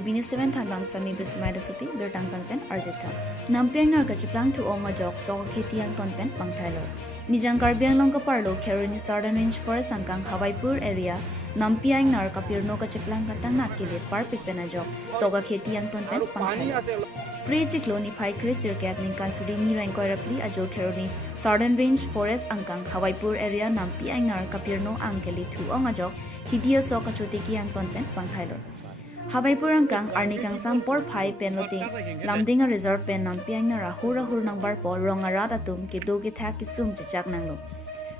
BB7 Thanbang Sami Bismai Supi Bertangkang Pen Arjita. Nampi Aengnar Kacheplang to Ajok so Akheti Angton Pen Pangthailor. Nijang Karbiang Longka Parlo Caroni Southern Range Forest Angkang Hawaipur area Nampi Aengnar Kapirno Kacheplang Katang Nakili Parpik Pen Ajok so Akheti Angton Pen Pangthailor. Pre-Cyclone Pai Crisir Cat Ninkan Sudini Rankoirapli Ajok Caroni Southern Range Forest Angkang Hawaipur area Nampi Aengnar Kapirno Angkeli to Ajok Hidia so Kachotiki Angton Pen Pangthailor. Hawaipur Angkang Arnikang Sampor Pai Penloting Lamdinga Reserve Pen Nampi Aengnar Rahur Nangbar Po Rongarada Tum Kido Githak Kisum Chachak Nanglo.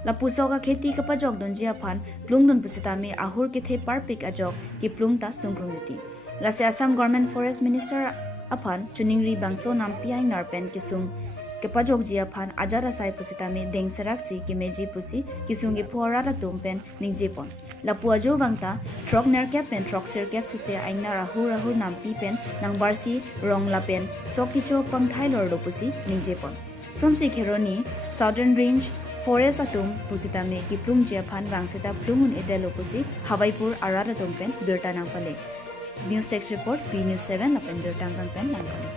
Lapusoga Kheti Kapajok Donjia Pan Plungdon Pusitami Ahur Kithe Parpik Ajok Ki Plungta Sungkrungiti. Lase Assam Government Forest Minister Apan Chuningri Bangso Nampi Aengnar Pen Kisung Kapajok Jia Pan Ajara Sai Pusitami Deng Seraksi Kimeji Pusi Kisungi Porada Tum Pen Ningjepon. Lapuajo Bangta Trok Nerkap Pen Trok Sirkap Suse Aengnar Rahur Nampi Pen Nangbarsi Rong La Pen Sokicho Pangthailor Lopusi Ningjepon. Sonsi Kheroni Southern Range Forest Atum Pusitame Kiplung Japan Bangsita Plumun Edelopusi Hawaipur Arada Tumpen Birta Nangpale. News Text Report B News 7 Lapen Birta Nangpale Nangpale.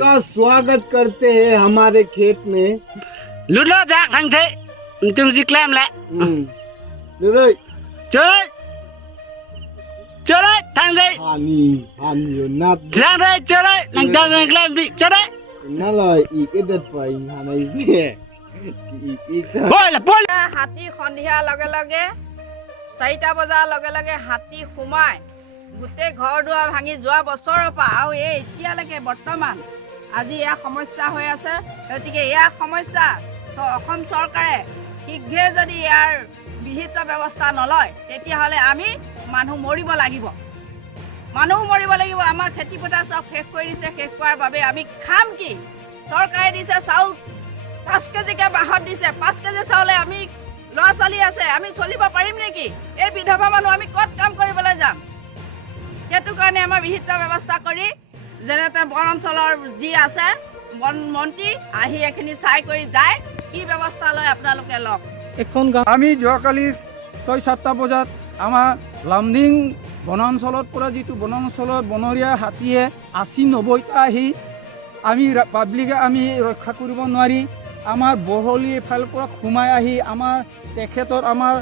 का स्वागत करते हैं हमारे खेत में लुलो दाग थे तुम जिक्लाम ले लुलो चल चल थंगे हानी नात थंगे चल नंगा जिक्लाम भी चल नला एक इधर पाई हानी भी बोल हाथी खंडिया लगे लगे 4টা বজাৰ লগে লগে হাতী সোমাই গুটে ঘৰ দুৱাৰ ভাঙি যোৱা বছৰৰ পৰা আৰু এই এতিয়ালৈকে বৰ্তমান আজি এয়া সমস্যা হৈ আছে গতিকে এয়া সমস্যা অসম চৰকাৰে শীঘ্ৰে যদি ইয়াৰ বিহিত ব্যৱস্থা নলয় তেতিয়াহ'লে আমি মানুহ মৰিব লাগিব আমাৰ খেতি পথাৰ সব শেষ কৰি দিছে শেষ কৰাৰ বাবে আমি খাম কি চৰকাৰে দিছে চাউল 5 কেজিকে বাহত দিছে 5 কেজি চাউলে আমি লৰা চলি আছে আমি চলিব পাৰিম নেকি এই বিধৱা মানুহ আমি কত কাম কৰিবলৈ যাম হেতু কাৰণে আমাৰ বিহিত ব্যৱস্থা কৰি যেনেতে বন অঞ্চলৰ যি আছে বন মন্ত্ৰী আহি এখিনি চাই কৰি যায় কি ব্যৱস্থা লয় আপোনালোকে লওক এখন আমি যোৱাকালি 6-7টা বজাত আমাৰ লামডিং বনাঞ্চলত পৰা যিটো বনাঞ্চলত বনৰীয়া হাতীয়ে 80-90টা আহি আমি পাব্লিকে আমি ৰক্ষা কৰিব নোৱাৰি আমাৰ বহলি ফাল পৰা খুমাই আহি আমাৰ তেখেতৰ আমাৰ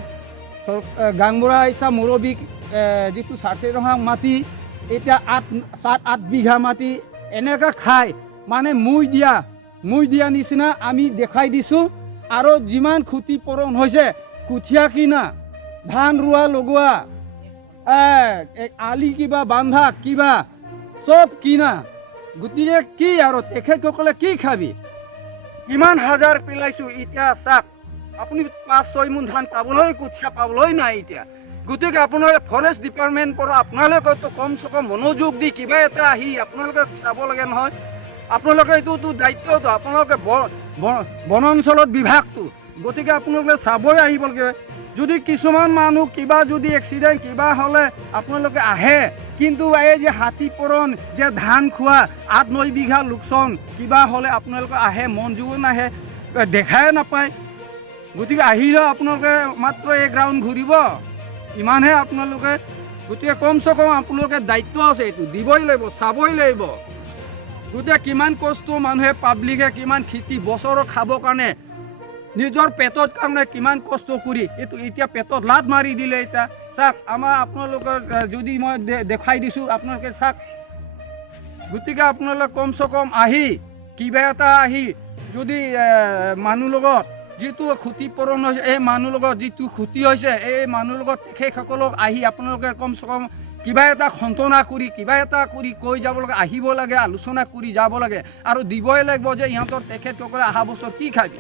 গাংবৰা ইছা মুৰবিক যিটো 60 ৰহা মাটি এতিয়া 7-8 বিঘা মাটি এনেকা খাই মানে মুই দিয়া নিচিনা আমি দেখাই দিছো আৰু যিমান ক্ষতিপূৰণ হৈছে কুঠিয়া কিনা ধান ৰুৱা লগোৱা আলি কিবা বান্ধা কিবা সব কিনা গতিকে কি আৰু তেখেতসকলে কি খাবি কিমান হাজাৰ পেলাইছো এতিয়া চাক আপুনি 5-6 মুন ধান পাবলৈ কুঠিয়া পাবলৈ নাই এতিয়া গতিকে আপোনালোকে ফৰেষ্ট ডিপাৰ্টমেণ্ট পৰা আপোনালোকে তো কমসে কম মনোযোগ দি কিবা এটা আহি আপোনালোকে চাব লাগে নহয় আপোনালোকে এইটো দায়িত্বটো আপোনালোকে বনাঞ্চলত বিভাগটো গতিকে আপোনালোকে চাবই আহিব লাগে যদি কিছুমান মানুহ কিবা যদি এক্সিডেণ্ট কিবা হ'লে আপোনালোকে আহে কিন্তু এই যে হাতীপৰণ যে ধান খোৱা 8-9 বিঘা লোকচান কিবা হ'লে আপোনালোকে আহে মনযোগ নাহে দেখাই নাপায় গতিকে আহিলেও আপোনালোকে মাত্ৰ এক ৰাউণ্ড ঘূৰিব ইমানহে আপোনালোকে গতিকে কমসে কম আপোনালোকে দায়িত্ব আছে এইটো দিবই লাগিব চাবই লাগিব গতিকে কিমান কষ্ট মানুহে পাব্লিকে কিমান খেতি বছৰৰ খাবৰ কাৰণে নিজৰ পেটৰ কাৰণে কিমান কষ্ট কৰি এইটো এতিয়া পেটত লাত মাৰি দিলে এতিয়া চাক আমাৰ আপোনালোকৰ যদি মই দেখাই দিছোঁ আপোনালোকে চাক গতিকে আপোনালোকে কমসে কম আহি কিবা এটা আহি যদি মানুহ লগত যিটো ক্ষতিপূৰণ হৈছে এই মানুহ লগত যিটো ক্ষতি হৈছে এই মানুহ লগত তেখেতসকলক আহি আপোনালোকে কমসে কম কিবা এটা খন্তনা কৰি কিবা এটা কৰি কৈ যাব লাগে আহিব লাগে আলোচনা কৰি যাব লাগে আৰু দিবই লাগিব যে ইহঁতৰ তেখেতসকলে অহা বছৰ কি খাবি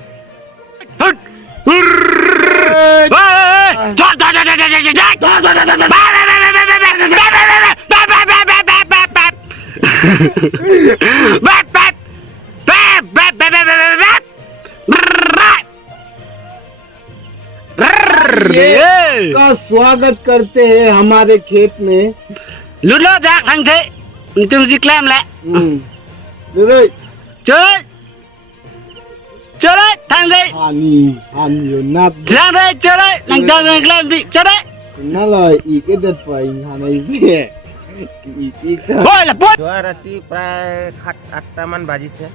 का स्वागत करते हैं हमारे खेत में Lulu dah kangte. Untung ziklam lah. Rồi Chơi. Chơi đấy, thằng đấy. Hani nát Thằng đấy chơi đấy, thằng thằng ziklam đi chơi đấy. nó lời ý cái đất phải này về ý Boy lah boy. যোৱা ৰাতি প্ৰায় 7-8টামান বাজিছে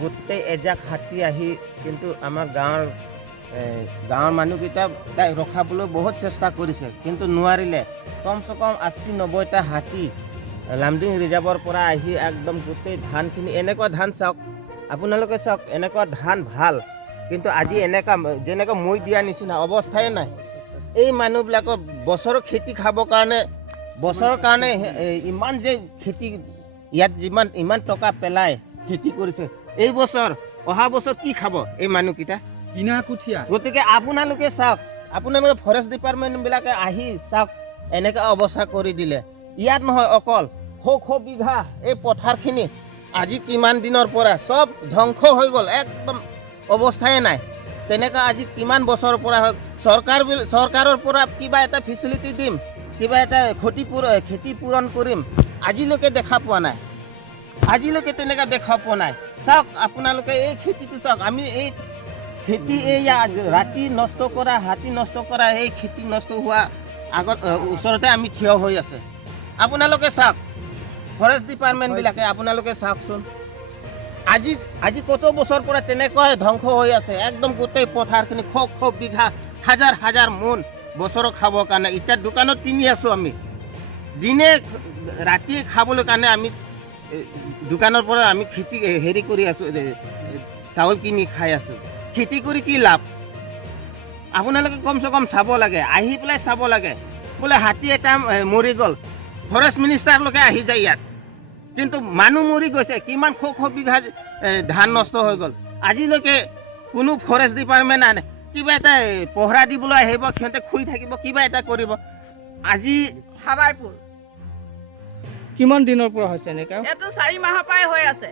গোটেই এজাক হাতী আহি কিন্তু আমাৰ গাঁৱৰ মানুহকেইটা তাইক ৰখাবলৈ বহুত চেষ্টা কৰিছে কিন্তু নোৱাৰিলে কমচে কম 80-90টা হাতী লামডিং ৰিজাৰ্ভৰ পৰা আহি একদম গোটেই ধানখিনি এনেকুৱা ধান চাওক আপোনালোকে চাওক এনেকুৱা ধান ভাল কিন্তু আজি এনেকুৱা যেনেকুৱা মই দিয়া নিচিনা অৱস্থাই নাই এই মানুহবিলাকৰ বছৰৰ খেতি খাবৰ কাৰণে বছৰৰ কাৰণে ইমান যে খেতি ইয়াত ইমান টকা পেলাই খেতি কৰিছে এই বছৰ অহা বছৰ কি খাব এই মানুহকেইটা কিনা কুঠিয়া গতিকে আপোনালোকে চাওক আপোনালোকে ফৰেষ্ট ডিপাৰ্টমেণ্টবিলাকে আহি চাওক এনেকুৱা অৱস্থা কৰি দিলে ইয়াত নহয় অকল শ বিঘা এই পথাৰখিনি আজি কিমান দিনৰ পৰা চব ধ্বংস হৈ গ'ল একদম অৱস্থাই নাই তেনেকুৱা আজি কিমান বছৰৰ পৰা চৰকাৰৰ পৰা কিবা এটা ফেচিলিটি দিম কিবা এটা খেতি পূৰণ কৰিম আজিলৈকে দেখা পোৱা নাই আজিলৈকে তেনেকুৱা দেখা পোৱা নাই চাওক আপোনালোকে এই খেতিটো চাওক আমি এই খেতি এই ৰাতি নষ্ট কৰা হাতী নষ্ট কৰা এই খেতি নষ্ট হোৱা আগত ওচৰতে আমি থিয় হৈ আছে আপোনালোকে চাওক ফৰেষ্ট ডিপাৰ্টমেণ্টবিলাকে আপোনালোকে চাওকচোন আজি কত বছৰ পৰা তেনেকৈ ধ্বংস হৈ আছে একদম গোটেই পথাৰখিনি শ বিঘা হাজাৰ মোন বছৰ খাবৰ কাৰণে এতিয়া দোকানত কিনি আছোঁ আমি দিনে ৰাতি খাবলৈ কাৰণে আমি দোকানৰ পৰা আমি খেতি হেৰি কৰি আছোঁ চাউল কিনি খাই আছোঁ খেতি কৰি কি লাভ আপোনালোকে কমচে কম চাব লাগে আহি পেলাই চাব লাগে বোলে হাতী এটা মৰি গ'ল ফৰেষ্ট মিনিষ্টাৰলৈকে আহি যায় ইয়াত কিন্তু মানুহ মৰি গৈছে কিমান শ বিঘা ধান নষ্ট হৈ গ'ল আজিলৈকে কোনো ফৰেষ্ট ডিপাৰ্টমেণ্ট আনে কিবা এটা পহৰা দিবলৈ আহিব সিহঁতে শুই থাকিব কিবা এটা কৰিব আজি হাৱাইপুৰ কিমান দিনৰ পৰা হৈছে এনেকা এইটো 4 মাহৰ পৰাই হৈ আছে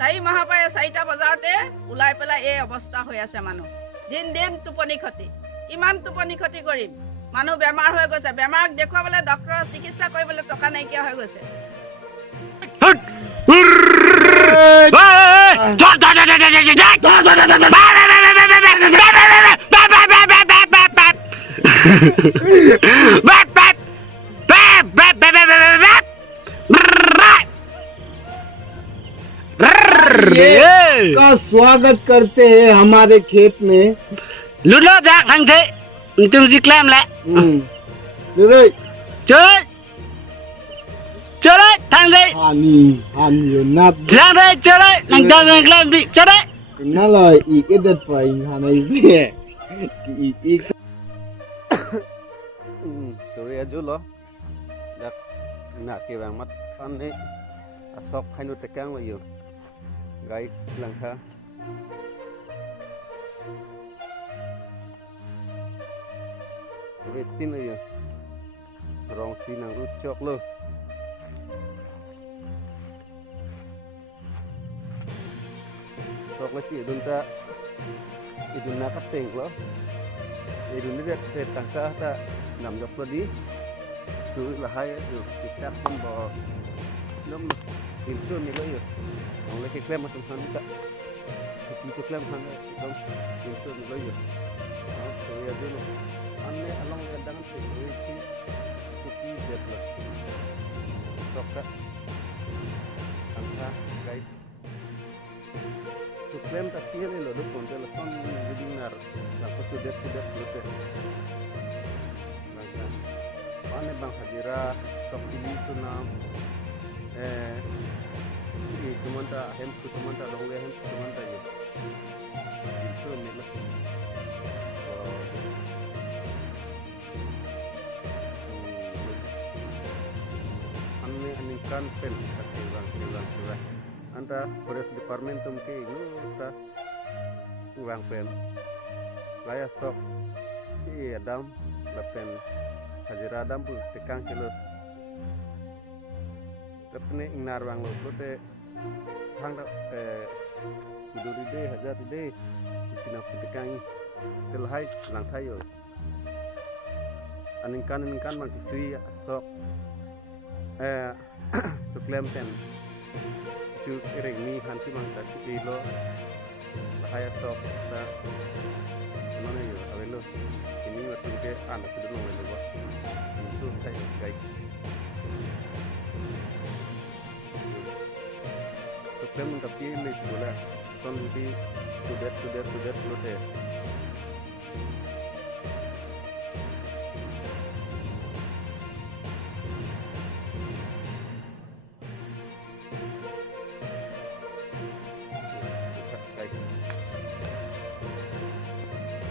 4 মাহৰ পৰাই 4টা বজাৰতে ওলাই পেলাই এই অৱস্থা হৈ আছে মানুহ দিন টোপনি ক্ষতি কিমান টোপনি ক্ষতি কৰিম মানুহ বেমাৰ হৈ গৈছে বেমাৰক দেখুৱাবলৈ ডক্টৰৰ চিকিৎসা কৰিবলৈ টকা নাইকিয়া হৈ গৈছে का स्वागत करते हैं हमारे खेत में Lulu dah kangte. Untung ziklam lah. Rồi Chơi. Chơi đấy, thằng đấy. Hani nát Thằng đấy chơi đấy, thằng thằng ziklam đi chơi đấy. nó lời ý cái đất phải này về ý Tôi aja lo, dak nak kira mat ane asok kainu tekan wayu, guys langka. Wetin wayu, rong si nang rucok lo. Sok lagi idun nak kateng lo. Idun ni dia tangka ta nằm dọc lo đi, chú là hay được thì chắc không bỏ nó tìm xương như vậy rồi, còn lấy cái kem mà trong hắn cả, cái kem hắn không tìm xương như vậy rồi, đó rồi giờ dulu, anh này anh long đang ăn thịt với si, cookie đẹp lắm, sọc đó, ăn ha guys, chú kem tak kia này là lúc còn là con webinar, là có chú đẹp luôn đấy. Mana bang hadira sok ini tunam teman tak hem tu teman tak long hem tu teman tak je itu ni lah ane kan pen kaki bang anta forest department tum ke itu ta wang pen laya sok i adam lapen hajira adam bu tekang kilo tapne Aengnar wang lo lote thang da duri de hajar de sina tekang telhai lang thayo aningkan mang cui sok tuklem ten cu iring ni hansi mang ta kilo lahaya sok ta mana yo awelo ini waktu ke anak sudah nongol dulu itu saya guys tuklem tapi ini sudah kon di sudah lote